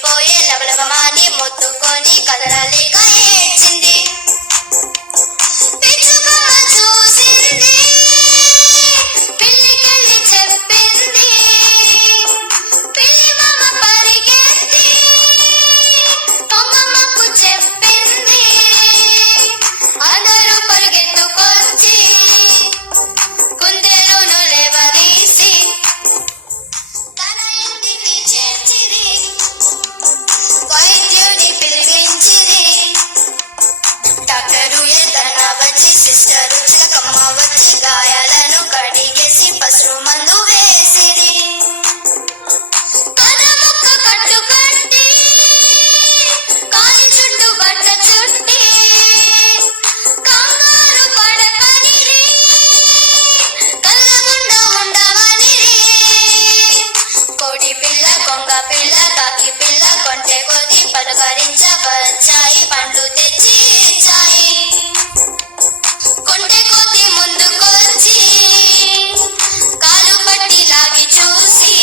ఓడిపోయే లబలబమాని మొత్తుకొని కదలలేక ఏడ్చింది. పిచ్చుకమ్మ చూసింది, పిల్లికెళ్ళి చెప్పింది. పిల్లి మామ పరిగెత్తి పొంగమ్మకు చెప్పింది. అందరూ పరిగెత్తుకొచ్చి కుందేలును లేవదీసి తన ఇంటికి చేర్చిరి. వైద్యుని పిలిపించిరి. డాక్టరు ఎదన వచ్చి, సిస్టరు చిలకమ్మ వచ్చి గాయాలను కడిగేసి పసురు మందు వేసిరి. కథ ముక్క కట్టు కట్టి కాలి చుట్టూ బట్ట చుట్టి కంగారు పడకనిరి, కళ్ళగుండా ఉండవనిరి. కోడి పిల్ల, కొంగ పిల్ల, కాకి పిల్ల కొంటె కొద్ది పలకరించవచ్చాయి, పండ్లు తెచ్చి ఇచ్చాయి. కొంటె కొద్ది ముందుకొచ్చి కాలు పట్టి లాగి చూసి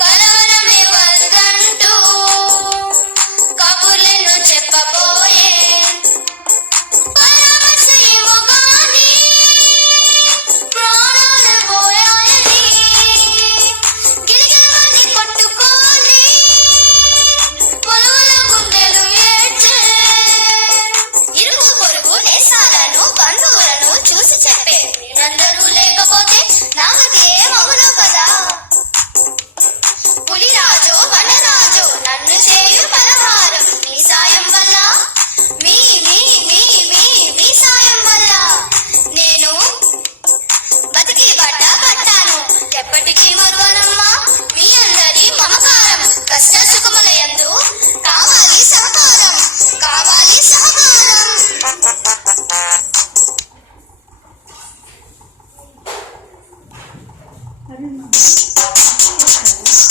కలవరమే వద్దంటూ కబుర్లను చెప్పబోయే. పరామర్శ ఏమో గాని ప్రాణాలు పోయాయని గిరిగిలవన్నీ కొట్టుకొని పొలముల గుండెలు ఏడ్చే. ఇరుగు పొరుగు నేసాలను బంధువులను చూసి చెప్పే, మీరందరూ లేకపోతే నాకేమవును కదా. పులిరాజు వనరాజు నన్ను చేయు పలహారం, మీ సాయం వల్ల మీ మీ మీ మీ మీ సాయం వల్ల నేను బతికి బట్ట కట్టాను. ఎప్పటికీ మరువనమ్మా మీ